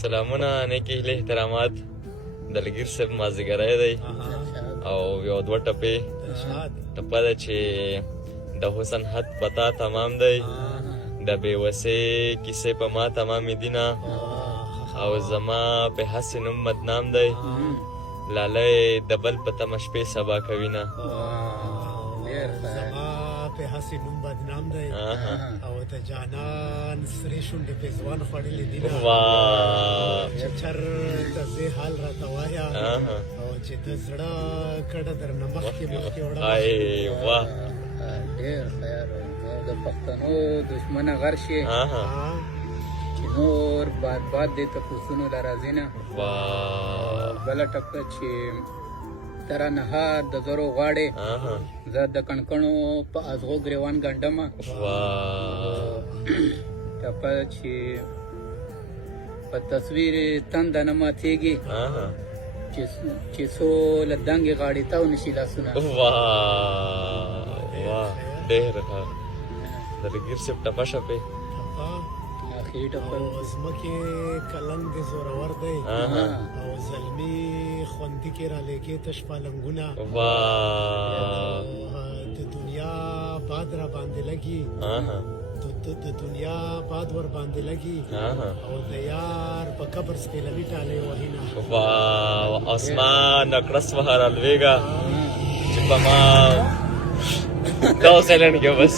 سلامونه نیکې هیلې احترامات دلګیر صاحب مازدیګری دی او یو دوه ټپې ټپه ده چې د حسن حد په تا تمام دی د بېوسۍ کیسې په ما تمامې دینه او زما په هسې نوم بدنام دی لالی د بل په تمه شپې سبا کوي نه په هسې نوم بدنام دی او د جانان سرې شونډې په ځوان خوړلې دي چې چېرته حال راته وایه او چې د زړه کډه درنه مخکې وړه واه ډېر خیر د پښتنو دشمنه غر شي چې نور باد باد دې تپوسونو له راځي نه بله ټپه چې تر نهار د زرو غواړې زه د کڼکڼو په ازغو ګریوان ګنډمه ټپه چې په تصویر تنده نه ماتېږي چې څو له دنګې غاړې تاو نشي لاسونه واه ډېر ښه دلګیر صاحب ټپه شپې ځمکې کلنګ د زورور دی او زلمي خوندي کې را لیکې تش پالنګونه د دنیا باد را باندې لګي د دنیا باد ور باندې لګي او د یار په قبر سپېلوي ټالۍ وهي نه اسمان نکړس وهر الویګا چې په ما دا سیلنډ کې بس